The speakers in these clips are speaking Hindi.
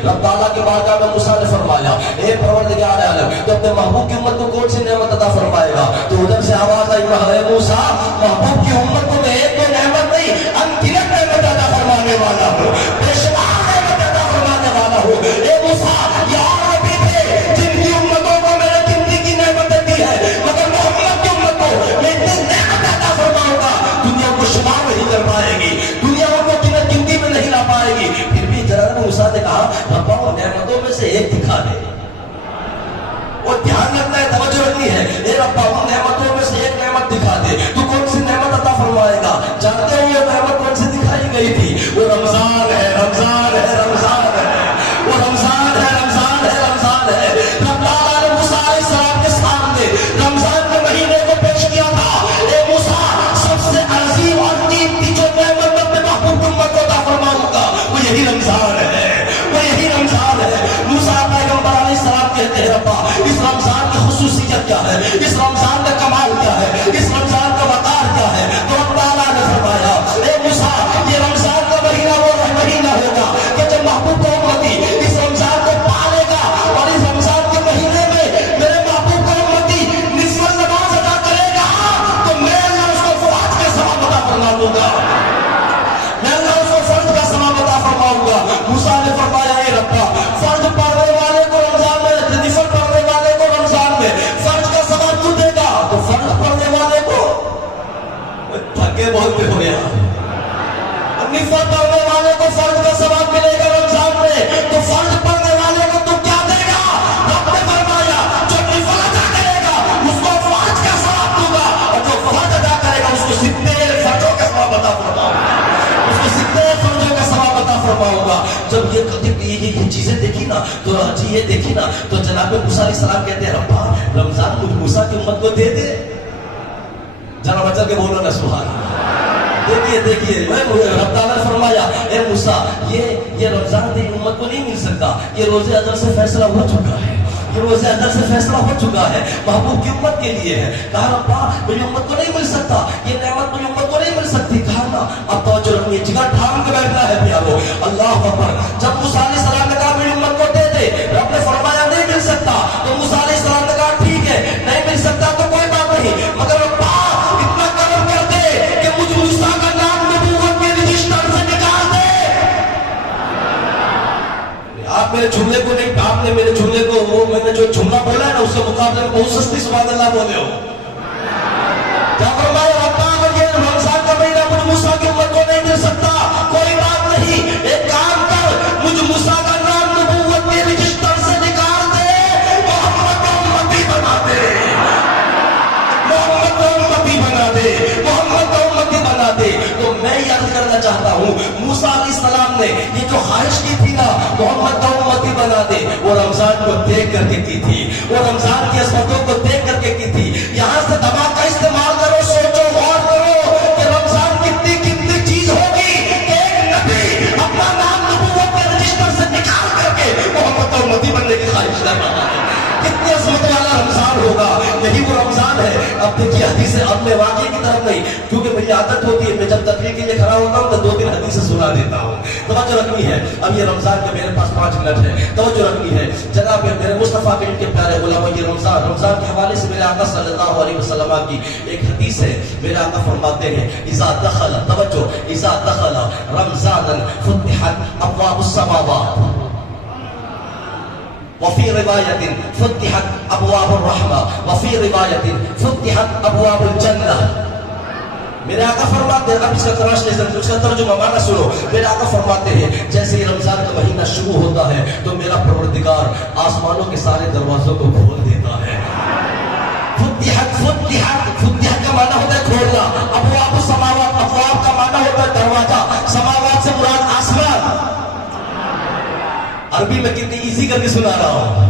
रब ताला की बारगाह में मूसा ने फरमाया, ए परवरदिगार आलम, तो अपने महबूब की उम्मत को कौन सी नेमत अता फरमाएगा? तो उधर से आवाज आई, है मूसा, महबूब की उम्मत को मैं एक दो नेमत नहीं, अनगिनत नेमत अता फरमाने वाला हूँ, बेशुमार नेमत अता फरमाने वाला हूँ। ए मूसा, यार अभी थे जिनकी उम्मतों को मैंने गिनती की नेमत दी है, मगर मोहम्मद की उम्मत को मैं इतनी नेमत अता फरमाऊंगा, दुनिया को शुमार नहीं कर पाएगी, दुनिया उनको गिनती में नहीं ला पाएगी। फिर भी जनाब मूसा ने कहा, रब्बा वो नेमतों में से एक दिखा दे। वो ध्यान रखना है, तवज्जो रखनी है। ए रब्बा वो नेमतों में से एक नेमत दिखा दे, तू कौन सी नेमत अता फरमाएगा? जानते हो वो नेमत कौन सी दिखाई गई थी? वो रमजान है, रमजान है, रमजान है, वो रमजान है, रमजान है, रमजान है। रब ताला ने मूसा अलैहिस्सलाम के सामने रमजान के महीने को पेश किया था। ए मूसा, सबसे अजीम और कीमती जो नेमत अपने महबूब उम्मत को अता फरमाऊंगा वो यही रमजान है, वो यही रमजान है। मूसा पैगंबर अलैहिस्सलाम कहते हैं, रब्बा इस रमजान की खुसूसियत क्या है, इस रमजान का कमाल क्या है, इस रमजान का वकार क्या है? तो अल्लाह ने फरमाया, ए मूसा, ये रमजान का महीना वो महीना होगा कि जब महबूब का उम्मती इस रमजान को पालेगा, और इस रमजान के महीने में मेरे महबूब का उम्मती निस्फ़ नमाज अदा करेगा, तो मैं अल्लाह उसको फर्ज का सवाब अता फरमा दूंगा, मैं अल्लाह उसको फर्ज का सवाब अता फरमाऊंगा। मूसा ने फरमाया, ए रब्बा, फर्ज पढ़ने वाले को रमजान में, निफल पढ़ने वाले को रमजान में फर्ज का सवाब तू देगा, तो फर्ज पढ़ने वाले को थके बोलते हो यार, निफल पढ़ने वाले को फर्ज का सवाब मिलेगा रमजान में, तो फर्ज पढ़ने वाले को तू क्या देगा? रब ने फरमाया, जो निफल अदा करेगा उसको फर्ज का सवाब दूंगा, और जो फर्ज अदा करेगा उसको सिद्दे फर्जों का सवाब अता फरमाऊंगा, उसको सिद्दे फर्जों का सवाब अता फरमाऊंगा। जब ये चीजें देखी ना, तो ये देखी ना, तो जनाब मूसा अलैहिस्सलाम कहते हैं, रब्बा रमजान मुझ मूसा की उम्मत को दे दे। जरा बच्चा के बोलो ना सुभान। देखिए देखिए, रब ताला ने फरमाया, ए मूसा, ये रमजान तेरी उम्मत को नहीं मिल सकता, ये रोजे अजल से फैसला हो चुका है, ये रोजे अजल से फैसला हो चुका है, महबूब की उम्मत के लिए है। कहा रब्बा मेरी उम्मत को नहीं मिल सकता, ये नेमत मेरी उम्मत को नहीं मिल सकती। कहा ना, अब तवज्जो रखिए, जिगर ठाम के बैठना है प्यारो, अल्लाह अकबर। जब मूसा अलैहिस्सलाम ने कहा मेरी उम्मत को दे दे, रब ने फरमाया नहीं मिल सकता, तो मूसा अलैहिस्सलाम ने कहा ठीक है, नहीं मिल सकता तो कोई बात नहीं, मगर रब्बा इतना कर्म कर दे कि मुझ मूसा का नाम नबूवत के रजिस्टर से निकाल दे। आप मेरे जुमले को नहीं, आपने मेरे जुमले को, वो मैंने जो जुमला बोला है ना, उसके मुकाबले में बहुत सस्ती सुभान अल्लाह बोले हो। क्या फरमाया? रब्बा अगर ये रमजान का महीना मुझ मूसा की उम्मत को नहीं मिल सकता, कोई बात नहीं, एक काम कर, मुझ मूसा का नाम नबूवत के रजिस्टर से निकाल दे, मोहम्मद को उम्मती बना दे, मोहम्मद को उम्मती बना दे, मोहम्मद को उम्मती बना दे। तो मैं ये अर्ज करना चाहता हूँ, मूसा अलैहिस्सलाम ने ये जो ख्वाहिश की थी ना, मोहम्मद को उम्मती बना दे, वो रमजान को देख करके की थी, वो रमजान की असमतों को देख करके की थी। यहाँ से दिमाग का इस्तेमाल करो, सोचो, गौर करो कि रमजान कितनी कितनी चीज होगी कि एक नबी अपना नाम नबूवत के रजिस्टर से निकाल करके मोहम्मद को उम्मती बनने की ख्वाहिश कर रहा है। कितनी असमत वाला रमजान होगा, यही वो रमजान है। अब देखिए हदीस, अब मैं वाकई की तरफ नहीं, क्योंकि मेरी आदत होती है, मैं जब तकरीर के लिए खड़ा होता हूँ तो 2-3 हदीसें सुना देता हूँ। तवज्जो रखनी है, अब ये रमजान का मेरे पास 5 मिनट है, तवज्जो रखनी है। जनाब मेरे मुस्तफा के इनके प्यारे गुलाम, ये रमजान के हवाले से मेरे आका सल्लल्लाहु अलैहि वसल्लम की एक हदीस है। मेरे आका फरमाते हैं, इज़ा दखल, तवज्जो, इज़ा दखल रमजान फुतिहत अब्वाबुस समावात, वफी रिवायतिन फुतिहत अबवाबुर रहमा, वफी रिवायतिन फुतिहत अबवाबुल जन्नह। मेरे आका फरमाते हैं, अब इसका ट्रांसलेशन, उसका तर्जुमा माना सुनो। मेरे आका फरमाते हैं, जैसे ही रमजान का महीना शुरू होता है तो मेरा परवरदिगार आसमानों के सारे दरवाजों को खोल देता है। फुतिहत, फुतिहत, फुतिहत का माना होता है खोलना, अबवाबुस समावात, अबवाब का माना होता है दरवाजा, समावात से मुराद आसमान। अरबी में कितनी इजी करके सुना रहा हूं,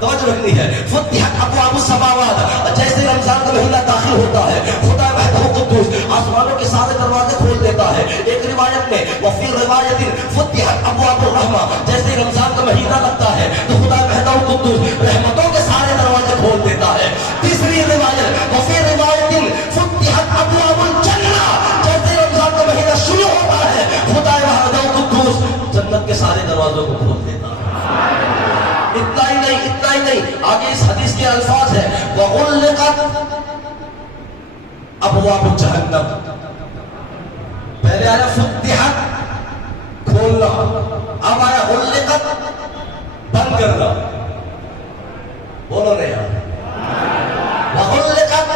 तवज्जो रखनी है। फुतिहत अब्वाबुस समावात, जैसे रमजान का महीना दाखिल होता है, खुदा वहदहु कुद्दूस आसमानों के सारे दरवाजे खोल देता है। एक रिवायत में वफी रिवायतिन फुतिहत अब्वाबुर रहमा, जैसे रमजान का महीना लगता है तो खुदा वहदहु कुद्दूस रहमतों के सारे दरवाजे खोल देता है। तीसरी रिवायत वफी रिवायतिन फुतिहत अब्वाबुल जन्नह, जैसे रमजान का महीना शुरू होता है खुदा वहदहु कुद्दूस जन्नत के सारे दरवाजों को खोल देता है। इतना ही नहीं, आगे इस हदीस के अल्फाज है वगुल्लिक़त अबवाब जहन्नम। पहले आया फुत्तिहत खोलना, अब आया गुल्लिक़त बंद करना। बोलो नहीं यार, वगुल्लिक़त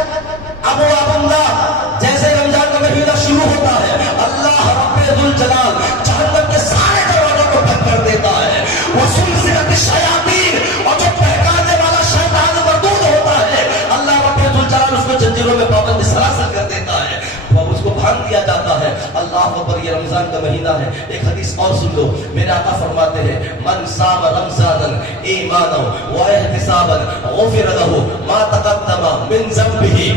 अबवाबुन नार। जैसे रमजान का महीना शुरू होता है, अल्लाह रब्बुल जलाल जहन्नम के सारे दरवाजों को बंद कर देता है। वसुलसिलत शयातीन, और जो बहकाने वाला शैतान मरदूद होता है, अल्लाह रब्बुल जलाल उसको जंजीरों में पाबंद सलासल कर देता है, अब उसको भांग दिया जाता है। अल्लाह अकबर, ये रमजान का महीना है। एक हदीस और सुन लो, मेरे आका फरमाते हैं मन साम रमजानन ईमानन व इहतिसाबन गुफिर लहू मा तक़द्दम मिन ज़ंबिही।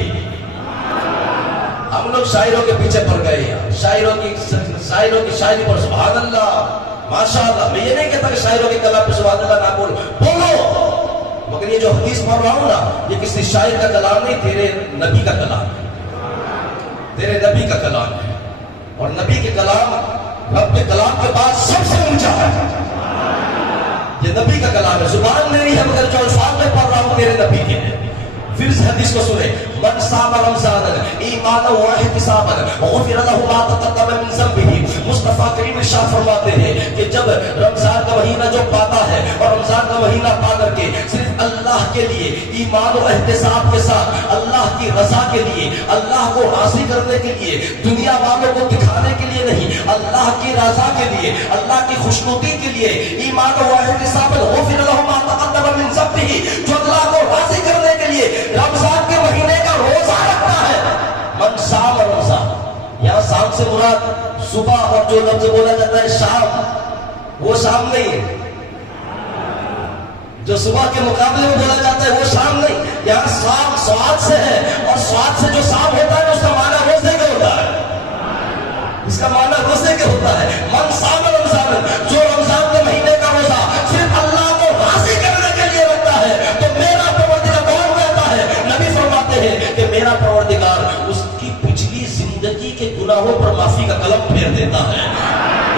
हम लोग शायरों के पीछे पड़ गए यार, शायरों की शायरी पर सुभान अल्लाह माशाअल्लाह। मैं ये नहीं कहता कि शायरों के कलाम पे सुभान अल्लाह ना बोलो, मगर ये जो हदीस पढ़ रहा हूं ना, ये किसी शायर का कलाम नहीं, तेरे नबी का कलाम है, तेरे नबी का कलाम है। और नबी के कलाम रब के कलाम के बाद सबसे ऊंचा है। ये नबी का कलाम है, जुबान नहीं है, मगर जो अल्फाज में पढ़ रहा हूं तेरे नबी के हैं। फिर इस हदीस को सुने, मन साम रमजानन ईमानन व इहतिसाबन गुफिर लहू मा तक़द्दम मिन ज़ंबिही। मुस्तफा करीम इरशाद फरमाते हैं कि जब रमजान का महीना जो पाता है, और रमजान का महीना पा करके सिर्फ अल्लाह के लिए ईमान और एहतिसाब के साथ, अल्लाह की रजा के लिए, अल्लाह को राज़ी करने के लिए, दुनिया वालों को दिखाने के लिए नहीं, अल्लाह की रजा के लिए, अल्लाह की खुशनुदी के लिए, ईमान और एहतिसाबन गुफिर लहू मा तक़द्दम मिन ज़ंबिही, जो अल्लाह को राज़ी करने के लिए रमजान के महीने का रोजा रखता है। मन शाम रमजान, यहां शाम से मुराद सुबह, और जो लफ्ज बोला जाता है शाम, वो शाम नहीं है। जो सुबह के मुकाबले में बोला जाता है वो शाम नहीं, यहां शाम स्वाद से है, और स्वाद से जो शाम होता है उसका माना रोजे के होता है, इसका माना रोजे के होता है। मन शाम रमजान, जो रमजान के महीने का रोजा सिर्फ अल्लाह को राज़ी करने के लिए रखता है, तो मेरा परवरदिगार कौन कहता है? नबी फरमाते हैं कि मेरा परवरदिगार उसकी पिछली जिंदगी के गुनाहों पर माफी का कलम फेर देता है,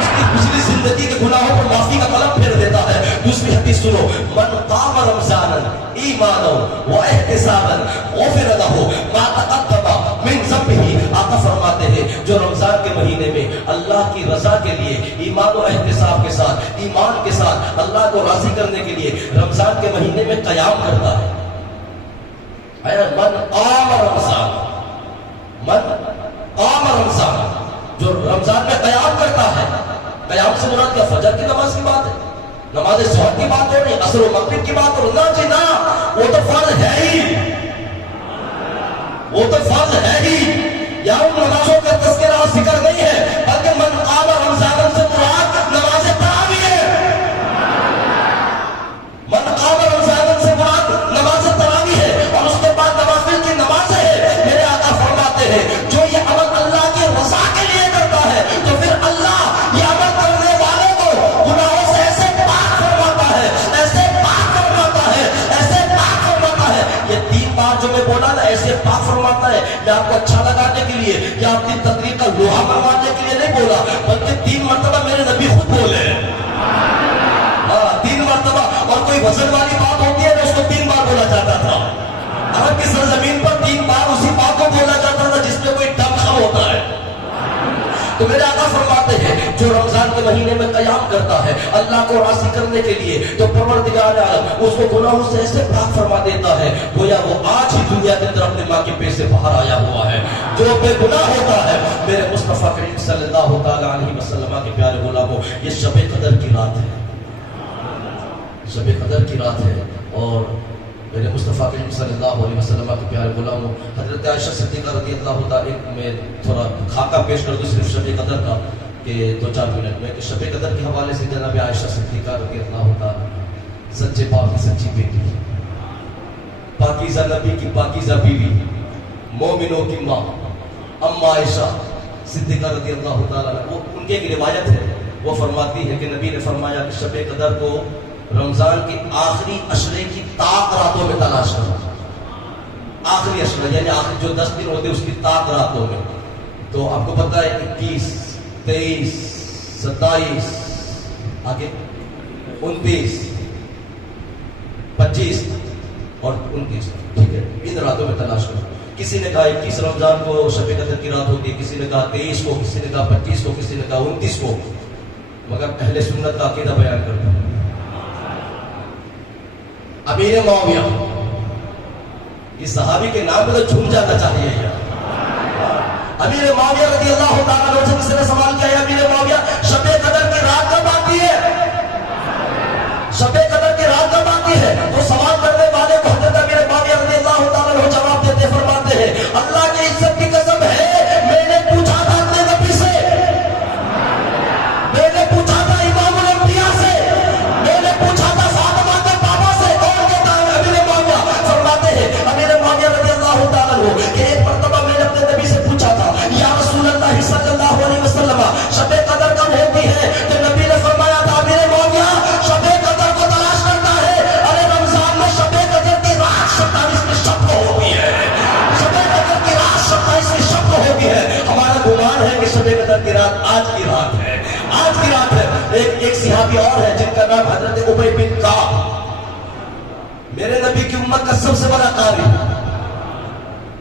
उसकी पिछली जिंदगी के गुनाहों पर माफी का कलम फेर देता है। दूसरी हदीस सुनो, मन क़ाम रमज़ानन ईमानन व इहतिसाबन गुफिर लहू मा तक़द्दम मिन ज़ंबिही। आका फरमाते हैं जो रमजान के महीने में अल्लाह की रजा के लिए, ईमान और एहतिसाब के साथ, ईमान के साथ अल्लाह को राजी करने के लिए रमजान के महीने में क़याम करता है। मन क़ाम रमज़ान, मन क़ाम रमज़ान, जो रमजान में क़याम करता है। क़याम से मुराद क्या? फजर की नमाज की बात है, नमाज ज़ोहर की बात हो रही, असर और मगरिब की बात हो रही? ना जी ना, वो तो फर्ज है ही, वो तो फर्ज है ही। यहाँ उन नमाजों का तज़किरा और जिक्र नहीं है, बल्कि मन क़ाम रमज़ान से मुराद नमाज तरावी है। मन क़ाम रमज़ान से मुराद नमाज तरावी है, और उसके बाद नवाफिल की नमाज है। मेरे आका फरमाते हैं जो ये अमल अल्लाह की रज़ा के लिए करता है, तो फिर अल्लाह ये अमल करने वाले को गुनाहों से ऐसे पाक फरमाता है, ऐसे पाक फरमाता है, ऐसे पाक फरमाता है। ये 3 बार जो मैं बोला ना, ऐसे पाक फरमाता है, मैं आपको अच्छा लगाने के लिए या अपनी तकरीर का लोहा मनवाने के लिए नहीं बोला, बल्कि 3 मरतबा मेरे नबी खुद बोले। हाँ, 3 मरतबा। और कोई वजन वाली बात होती है ना, उसको 3 बार बोला जाता था। अरब की सरजमीन पर 3 बार उसी बात को बोला जाता था जिसमें कोई दमखम होता है। तो मेरे आका फरमाते हैं जो रमजान के महीने में क़याम करता है अल्लाह को राज़ी करने के लिए, तो परवरदिगार आलम उसको गुनाहों से ऐसे पाक फरमा देता है गोया वो आज ही दुनिया के अंदर अपने माँ के पेट से बाहर आया हुआ है। जो बेगुनाह होता है, मेरे मुस्तफ़ा करीम सल्लल्लाहु तआला अलैहि वसल्लम के प्यारे गुलामों, ये शब कदर की रात है, शब कदर की रात है। और मेरे मुस्तफ़ा करीम सल्लल्लाहु अलैहि वसल्लम के प्यारे गुलामों, हज़रत आयशा सिद्दीक़ा रज़ियल्लाहु ताला में थोड़ा खाका पेश कर दूँ सिर्फ शब कदर का, कि 2-4 मिनट में, कि शब कदर के हवाले से जनाब आयशा सिद्दीक़ा रज़ियल्लाहु ताला, सच्चे बाप की सच्ची बेटी, पाकीज़ा नबी की पाकीज़ा बीवी, मोमिनों की माँ अम्मा आयशा सिद्दीक़ा रज़ियल्लाहु ताला, वो उनकी एक रिवायत है, वो फरमाती है कि नबी ने फरमाया कि शब कदर को रमजान की आखिरी अशरे की ताक रातों में तलाश करना। आखिरी अशरा यानी आखिरी जो 10 दिन होते उसकी ताक रातों में। तो आपको पता है 21, 23, 27, आगे 29, 25 और 29, ठीक है, इन रातों में तलाश करो। किसी ने कहा 21 रमजान को शब कदर की रात होती है, किसी ने कहा 23 को, किसी ने कहा 25 को, किसी ने कहा 29 को, मगर अहले सुन्नत का अकीदा बयान करता है। अमीर मुआविया, इस सहाबी के नाम पे तो झूम जाना चाहिए यार। अमीर मुआविया रज़ियल्लाहु ताला अन्हु से किसी ने सवाल किया, अमीर मुआविया शब कदर की रात कब आती है? शब कदर की रात कब आती है? तो सवाल करने वाले को हज़रत अमीर मुआविया रज़ियल्लाहु ताला अन्हु जवाब देते फरमाते हैं, अल्लाह की इज्जत की कसम है, मैंने पूछा था अपने नबी से, मैंने पूछा था इमामुल अंबिया से, मैंने पूछा था फातिमा के पापा से। और कहता है अमीर मुआविया फरमाते हैं, अमीर मुआविया रज़ियल्लाहु ताला अन्हु कि एक मर्तबा मैंने अपने नबी से पूछा था, या रसूलल्लाह सल्लल्लाहु अलैहि वसल्लम शब कदर कब होती है? तो नबी ने फरमाया था, अमीर मुआविया शब कदर को तलाश करता है, अरे रमजान में शब कदर की रात 27 शब को होती है, शब कदर की रात 27 शब को होती है। हमारा गुमान है कि शब कदर की रात आज की रात है, आज की रात है। एक सहाबी और है जिनका नाम हजरत उबय बिन काब, मेरे नबी की उम्मत का सबसे बड़ा कारी,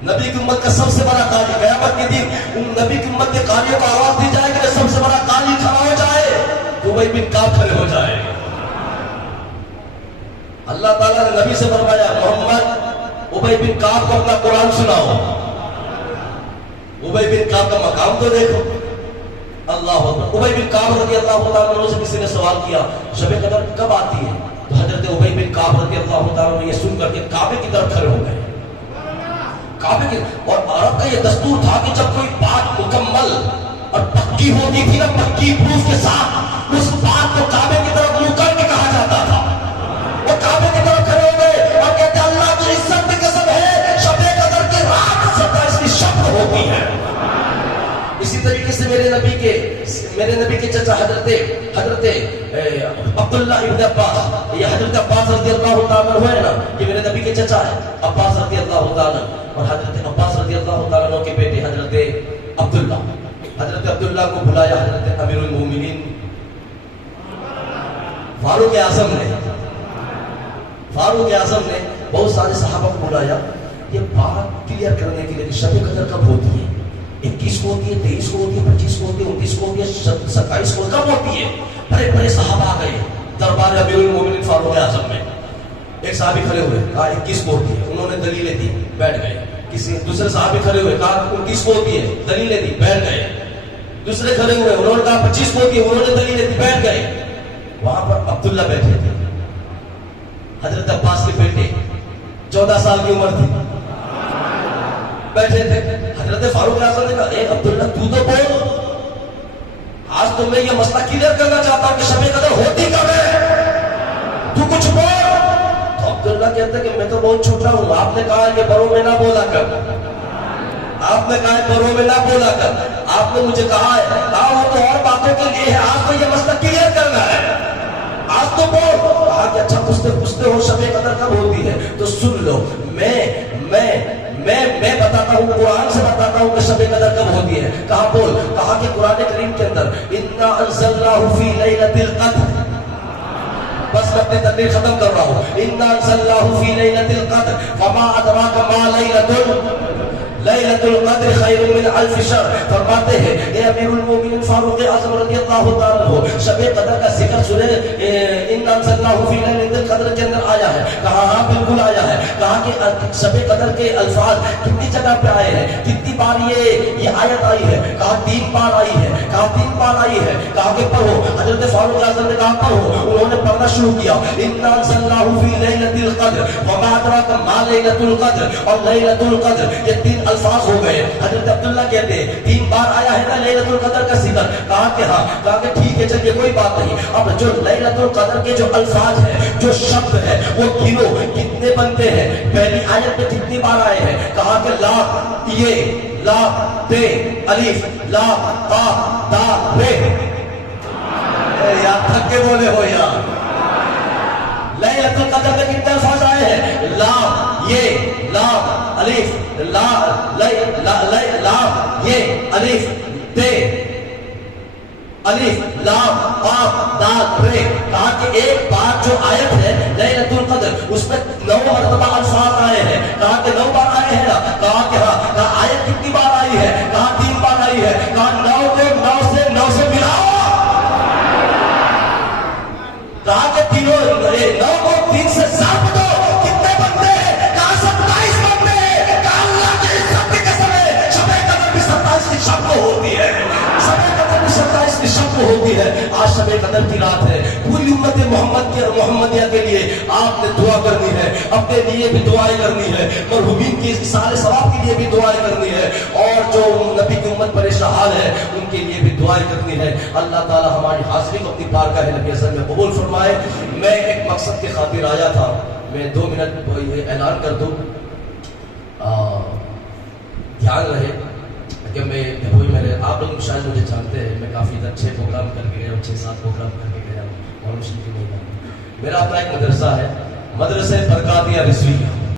नबी की उम्मत का सबसे बड़ा कारी। क़यामत के दिन उन नबी की उम्मत के कारियों को आवाज दी जाएगी, सबसे बड़ा कारी खड़ा हो जाए, उबय बिन काब खड़े हो जाए। अल्लाह ताला ने नबी से फरमाया, मोहम्मद उबय बिन काब को अपना कुरान सुनाओ। उबय बिन काब का मकाम तो देखो, अल्लाह अकबर। उबय बिन काब रज़ियल्लाहु ताला अन्हु से किसी ने सवाल किया, शब कदर कब आती है? तो हजरत उबय बिन काब रज़ियल्लाहु ताला अन्हु ये सुन करके काबे की तरफ खड़े हो गए, काबे के। और अरब का ये दस्तूर था कि जब कोई बात मुकम्मल और पक्की होती थी ना, पक्की प्रूफ के साथ, उस बात को काबे की तरफ मुंह करके कहा जाता था। वो काबे की तरफ खड़े हो गए और कहते अल्लाह की इज्जत की कसम है, शब कदर की रात 27 की शब होती है। इसी तरीके से मेरे नबी के चचा हजरत अब्दुल्ला इब्न अब्बास, ये हजरत अब्बास रज़ियल्लाहु ताला अन्हु है ना, ये मेरे नबी के चचा है अब्बास रज़ियल्लाहु ताला। और हजरत अब्बास रज़ियल्लाहु ताला अन्हु के बेटे हजरत अब्दुल्ला को बुलाया हजरत अमीरुल मोमिनीन फारूक आज़म ने बहुत सारे सहाबा को बुलाया, ये बात क्लियर करने के लिए कि शब कदर कब होती है, 21 को होती है, 23 को होती है, 25 को होती है, 29 को होती है, 27 को कब होती है? बड़े बड़े सहाबा आ गए दरबार अमीरुल मोमिनीन फारूक आज़म में। एक सहाबी खड़े हुए, कहा 21 को होती है, उन्होंने दलीलें दी, बैठ गए। किसी दूसरे सहाबी खड़े हुए, कहा 29 को होती है, दलीलें दी, बैठ गए। दूसरे खड़े हुए, उन्होंने कहा 25 को होती है, उन्होंने दलीलें दी, बैठ गए। वहां पर अब्दुल्ला बैठे थे, हजरत अब्बास के बेटे, 14 साल की उम्र थी, बैठे थे। हजरत फारूक आज़म ने कहा, ए अब्दुल्ला तू तो बोल, आज तो मैं ये मसला क्लियर करना चाहता हूं कि शब कदर होती कब है, तू कुछ बोल। तो अब्दुल्ला कहते हैं कि मैं तो बहुत छोटा हूं, आपने कहा है कि बरों में ना बोला कर, आपने कहा है बरों में ना बोला कर, आपने मुझे कहा है, कहा वो तो और बातों के लिए है, आज तो ये मसला क्लियर करना है, आज तो बोल। कहा कि अच्छा पूछते हो शब कदर कब होती है? तो सुन लो, मैं बताता हूँ, कुरान से बताता हूँ कि शब कदर कब होती है। कहा बोल। कहा कि कुरान करीम के अंदर इन्ना अंज़लनाहु फी लैलतिल क़द्र, बस मैं अपनी तकरीर खत्म कर रहा हूँ। इन्ना अंज़लनाहु फी लैलतिल क़द्र वमा अदराका मा लैलतुल क़द्र खैरुम मिन अल्फ शहर। फरमाते हैं ये अमीरुल मोमिनीन फारूक आज़म रज़ियल्लाहु ताला अन्हु शब कदर का जिक्र सूरह इन्ना अंज़लनाहु फी लैलतिल क़द्र के अंदर आया है। कहा हाँ बिल्कुल आया है। कहा कि शब कदर के अल्फाज कितनी जगह पे आए हैं, कितनी बार ये आयत आई है? कहा 3 बार आई है। कहा 3 बार आई है। कहा कि पढ़ो। हज़रत फारूक आज़म ने कहा पढ़ो। उन्होंने पढ़ना शुरू किया, इन्ना अंज़लनाहु फी लैलतिल क़द्र वमा अदराका मा लैलतुल क़द्र, और लैलतुल क़द्र ये 3 अल्फाज हो गए। हजरत अब्दुल्ला कहते हैं 3 बार आया है ना लैलतुल क़द्र का जिक्र। कहा कि हाँ। कहा कि ठीक है चलिए कोई बात नहीं। अब जो लैलतुल क़द्र के जो अल्फाज है, जो शब्द है, वो गिनो कितने बनते हैं। पहली आयत में कितनी बार आए हैं? कहा कि ला ये ला ते अलिफ ला ता दा रे। यार थक के बोले हो यार। लैलतुल क़द्र में कितने अल्फाज आए हैं? ला ये ला अलिफ ला ला ये अलिफ ते अलिफ लाम काफ दाल रे, कहा कि एक बार जो आयत है लैलतुल कद्र उसमें 9 मरतबा अल्फाज आए हैं, कहा कि 9 बार आए हैं ना, कहा कि हाँ, कहा आयत कितनी बार आई है, कहा 3 बार आई है, कहा 9 को 9 से मिलाओ, कहा कि 9 को 3 से ज़रब दो, कितने बनते हैं, कहा 27 बनते हैं, कहा अल्लाह की इज्जत की कसम है शब कदर भी 27 की शब को होती है, शब कदर भी 27 की शब को होती है। आज शब कदर की रात है, पूरी उम्मत मोहम्मदिया के लिए आपने दुआ करनी है, अपने लिए भी दुआएं करनी है, मरहूमीन की सारे सवाब के लिए भी दुआएं करनी है, और जो नबी की उम्मत परेशान हाल है उनके लिए भी दुआएं करनी है। अल्लाह ताला हमारी हाजिरी को अपनी बारगाह नबी अज़म में कबूल फरमाए। मैं एक मकसद के खातिर आया था, मैं 2 मिनट ये ऐलान कर दूं, ध्यान रहे कि मैं वही मेरे आप लोग शायद मुझे जानते हैं, मैं काफ़ी अच्छे प्रोग्राम करके गया हूँ, 6-7 प्रोग्राम करके गया हूँ, और मुश्किल की नहीं। मेरा अपना एक मदरसा है, मदरसा बरकातिया रिजविया,